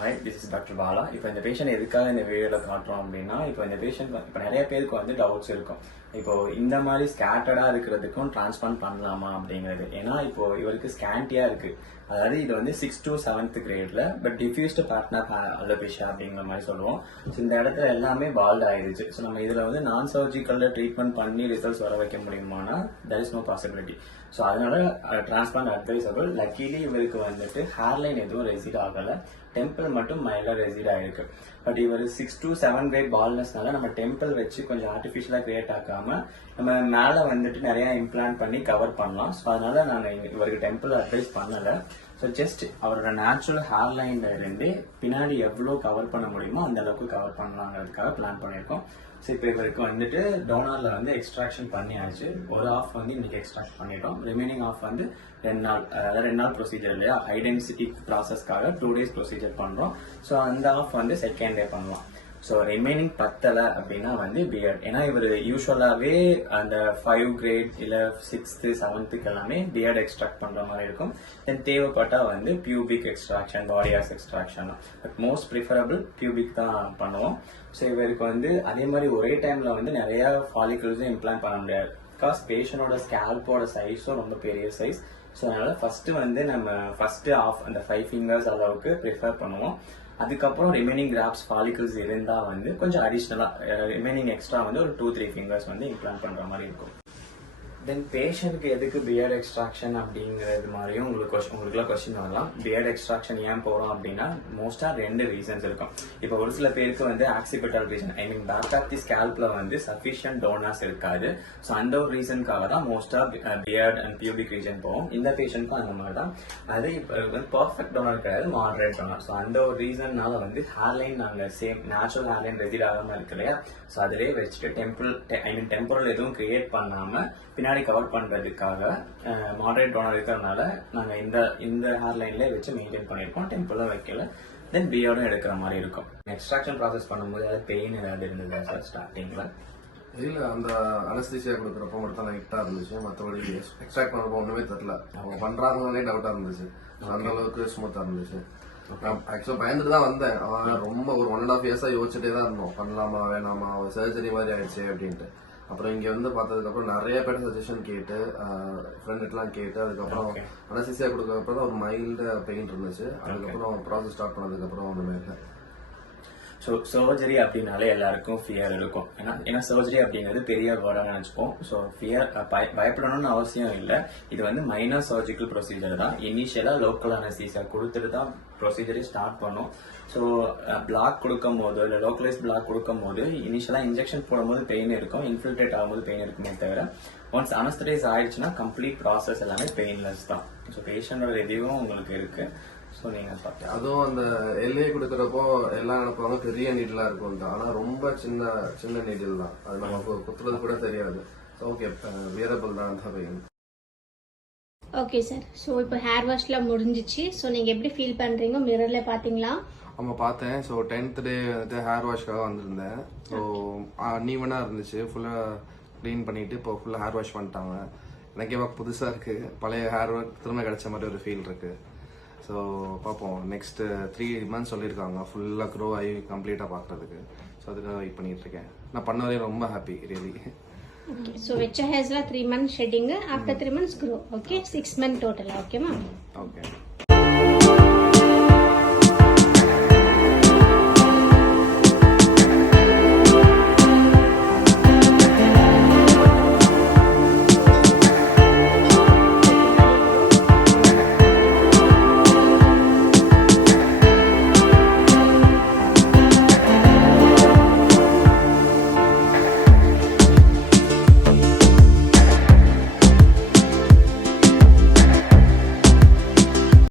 Hi, this is doctor Bala. இப்போ இந்த patient எதுக்காக இந்த வீடியோவில் காட்டுறோம் அப்படின்னா, இப்போ இந்த பேஷண்ட் இப்போ நிறைய பேருக்கு வந்து டவுட்ஸ் இருக்கும். இப்போ இந்த மாதிரி ஸ்கேட்டர்டாக இருக்கிறதுக்கும் டிரான்ஸ்பிளான்ட் பண்ணலாமா அப்படிங்கிறது. ஏன்னா இப்போ இவருக்கு ஸ்கேண்டியா இருக்கு. அதாவது இது வந்து 6th to 7th கிரேட்ல பட் டிஃப்யூஸ்டு பார்ட்னர் அலோபேஷியா அப்படிங்கிற மாதிரி சொல்லுவோம். ஸோ இந்த இடத்துல எல்லாமே பால்ட் ஆயிடுச்சு. ஸோ நம்ம இதில் வந்து நான் சர்ஜிக்கல்ல ட்ரீட்மெண்ட் பண்ணி ரிசல்ட்ஸ் வர வைக்க முடியுமானா that is no possibility. So அதனால டிரான்ஸ்பிளான்ட் அட்வைசபிள். லக்கிலி இவருக்கு வந்துட்டு ஹேர்லைன் எதுவும் ரெசிட் ஆகலை, டெம்பிள் மட்டும் மைல்டா ரெசிட் ஆயிருக்கு. பட் இவர் 6 to 7 கிரேட் பால்னஸ்னால நம்ம டெம்பிள் வச்சு கொஞ்சம் ஆர்டிஃபிஷியலா கிரியேட் ஆக்காம நம்ம மேல வந்துட்டு நிறைய இம்ப்ளான்ட் பண்ணி கவர் பண்ணலாம். ஸோ அதனால நாங்கள் இவருக்கு டெம்பிள் அட்வைஸ் பண்ணல. ஸோ ஜஸ்ட் அவரோட நேச்சுரல் ஹேர் லைன்ல இருந்து பின்னாடி எவ்வளோ கவர் பண்ண முடியுமோ அந்த அளவுக்கு கவர் பண்ணலாங்கிறதுக்காக பிளான் பண்ணியிருக்கோம். ஸோ இப்போ இவருக்கு வந்துட்டு டோனர்ல வந்து எக்ஸ்ட்ராக்ஷன் பண்ணியாச்சு. ஒரு ஆஃப் வந்து இன்னைக்கு எக்ஸ்ட்ராக்ட் பண்ணிட்டோம். ரிமைனிங் ஆஃப் வந்து 2 நாள் ப்ரொசீஜர் இல்லையா, ஹை டென்சிட்டி ப்ராசஸ்க்காக 2 days ப்ரொசீஜர் பண்றோம். ஸோ அந்த ஆஃப் வந்து செகண்ட் டே பண்ணலாம். ஸோ ரிமைனிங் பத்தலை அப்படின்னா வந்து பியர்ட். ஏன்னா இவர் யூஸ்வலாகவே அந்த 5 கிரேட் இல்லை 6th 7th எல்லாமே பியர்ட் எக்ஸ்ட்ராக்ட் பண்ற மாதிரி இருக்கும். தென் தேவைப்பட்டா வந்து pubic extraction, body hairs extraction, but most preferable pubic தான் பண்ணுவோம். ஸோ இவருக்கு வந்து அதே மாதிரி ஒரே டைம்ல வந்து நிறைய ஃபாலிகல்ஸும் இம்ப்ளான்ட் பண்ண முடியாது. பிகாஸ் பேஷண்டோட ஸ்கேல்போட சைஸும் ரொம்ப பெரிய சைஸ். ஸோ அதனால ஃபர்ஸ்ட் ஆஃப் அந்த 5 fingers அளவுக்கு ப்ரிஃபர் பண்ணுவோம். அதுக்கப்புறம் ரிமைனிங் கிராப்ஸ் ஃபாலிகல்ஸ் இருந்தா வந்து கொஞ்சம் அடிஷ்னலா ரிமைனிங் எக்ஸ்ட்ரா வந்து ஒரு 2-3 fingers வந்து இம்ப்ளான்ட் பண்ற மாதிரி இருக்கும். தென் பேஷண்ட்க்கு எதுக்கு பியர்ட் எக்ஸ்ட்ராக்ஷன் அப்படிங்கிறது மாதிரியும் உங்களுக்குலாம் கொஸ்டின் வரலாம். பியர்ட் எக்ஸ்ட்ராக்ஷன் ஏன் போறோம் அப்படின்னா மோஸ்டா 2 ரீசன்ஸ் இருக்கும். இப்போ ஒரு சில பேருக்கு வந்து occipital region, I mean back of the ஸ்கேல்ப்ல வந்து சஃபிஷியன்ட் டோனர்ஸ் இருக்காது. ஸோ அந்த ஒரு ரீசனுக்காக தான் மோஸ்டா பியர்ட் அண்ட் பியூபிக் ரீஜன் போவோம். இந்த பேஷண்ட்க்கும் அந்த மாதிரி தான். அது இப்போ பர்ஃபெக்ட் டோனர் கிடையாது, மாடரேட் டோனர். ஸோ அந்த ஒரு ரீசன்னால வந்து ஹேர்லைன் நாங்கள் சேம் நேச்சுரல் ஹேர்லைன் ரெசிட் ஆகாம இருக்கு இல்லையா, ஸோ அதிலே வச்சுட்டு டெம்பரல் எதுவும் கிரியேட் பண்ணாம பின்னாடி கவர் பண்றதுக்காக மாடரேட் டோனர் இருக்கிறதுனால நாங்க இந்த ஹேர் லைன்ல வச்சு மெயின்டைன் பண்ணிருக்கோம். டெம்பிளும் வைக்கல. தென் பியர்டும் எடுக்கிற மாதிரி இருக்கும். எக்ஸ்ட்ராக்ஷன் ப்ராசஸ் பண்ணும்போது ஏதாவது பெயின் ஏதாவது இருந்ததா சார் ஸ்டார்டிங்ல? இல்ல, அந்த அனஸ்தீசியா கொடுக்குறப்ப மட்டும் லைட்டா இருந்துச்சு. மற்றபடி எக்ஸ்ட்ராக்ட் பண்றப்ப ஒண்ணுமே தெரியல. அவங்க பண்றாங்களே டவுட்டா இருந்துச்சு. அந்த அளவுக்கு ஸ்மூத்தா இருந்துச்சு. ஆக்சுவலா பயந்துட்டு தான் வந்தேன். ரொம்ப ஒரு 1.5 years யோசிச்சுட்டே தான் இருந்தோம், பண்ணலாமா வேணாமா, சர்ஜரி மாதிரி ஆயிடுச்சு அப்படின்ட்டு. அப்புறம் இங்க வந்து பார்த்ததுக்கு அப்புறம் நிறைய பேர் சஜஷன் கேட்டு, ஃப்ரெண்ட்லாம் கேட்டு, அதுக்கப்புறம் அனஸ்தீசியா கொடுக்கறப்ப தான் ஒரு மைல்டு பெயின் இருந்துச்சு. அதுக்கப்புறம் ப்ராசஸ் ஸ்டார்ட் பண்ணதுக்கு அப்புறம் ஒண்ணுமே இல்லை. ஸோ சர்ஜரி அப்படின்னாலே எல்லாருக்கும் ஃபியர் இருக்கும். ஏன்னா சர்ஜரி அப்படிங்கிறது பெரிய வேர்டா நினைச்சுப்போம். ஸோ ஃபியர் பயப்படணும்னு அவசியம் இல்லை. இது வந்து மைனர் சர்ஜிக்கல் ப்ரொசீஜர் தான். இனிஷியலா லோக்கல் அனஸ்தீசியா கொடுத்துட்டு தான் ப்ரொசீஜரை ஸ்டார்ட் பண்ணும். ஸோ பிளாக் கொடுக்கும் போது இல்லை லோக்கலைஸ் பிளாக் கொடுக்கும் போது இனிஷியலா இன்ஜெக்ஷன் போடும்போது பெயின் இருக்கும், இன்ஃபில்ட்ரேட் ஆகும்போது பெயின் இருக்குமே தவிர ஒன்ஸ் அனஸ்தடைஸ் ஆயிடுச்சுன்னா கம்ப்ளீட் ப்ராசஸ் எல்லாமே பெயின்லெஸ் தான். ஸோ பேஷண்டோட ரிவ்யூவும் உங்களுக்கு இருக்கு. ஸோ நீங்க அதுவும் அந்த எல்ஏ கொடுக்கறப்போ எல்லாம் நினைப்பாங்க பெரிய நீடலா இருக்கும் தான். ஆனா ரொம்ப சின்ன நீடில் தான். அது நமக்கு குத்துறது கூட தெரியாது. ஓகே, வியரபிள் தான் அந்த பெயின். ஓகே சார், ஸோ இப்போ ஹேர் வாஷ்லாம் முடிஞ்சிச்சு. ஸோ நீங்கள் எப்படி ஃபீல் பண்ணுறீங்க? மிரரில் பார்த்தீங்களா? ஆமாம், பார்த்தேன். ஸோ 10th day வந்துட்டு ஹேர் வாஷ்க்காக வந்திருந்தேன். ஸோ அன்ஈவனாக இருந்துச்சு. ஃபுல்லாக க்ளீன் பண்ணிட்டு இப்போ ஃபுல்லாக ஹேர் வாஷ் பண்ணிட்டாங்க. எனக்கே புதுசாக இருக்குது. பழைய ஹேர் திரும்ப கிடைச்ச மாதிரி ஒரு ஃபீல் இருக்குது. ஸோ பார்ப்போம், நெக்ஸ்ட் 3 months சொல்லியிருக்காங்க ஃபுல்லாக க்ரோ ஆகி கம்ப்ளீட்டாக பார்க்குறதுக்கு. ஸோ அதுக்காக வெயிட் பண்ணிட்டு இருக்கேன். நான் பண்ண வரையும் ரொம்ப ஹாப்பி ரியலி. ஓகே, ஸோ வெச்ச ஹேர்ஸ்லாம் 3 months shedding, after 3 months grow. Okay, 6 months டோட்டலாக. ஓகேமா? ஓகே.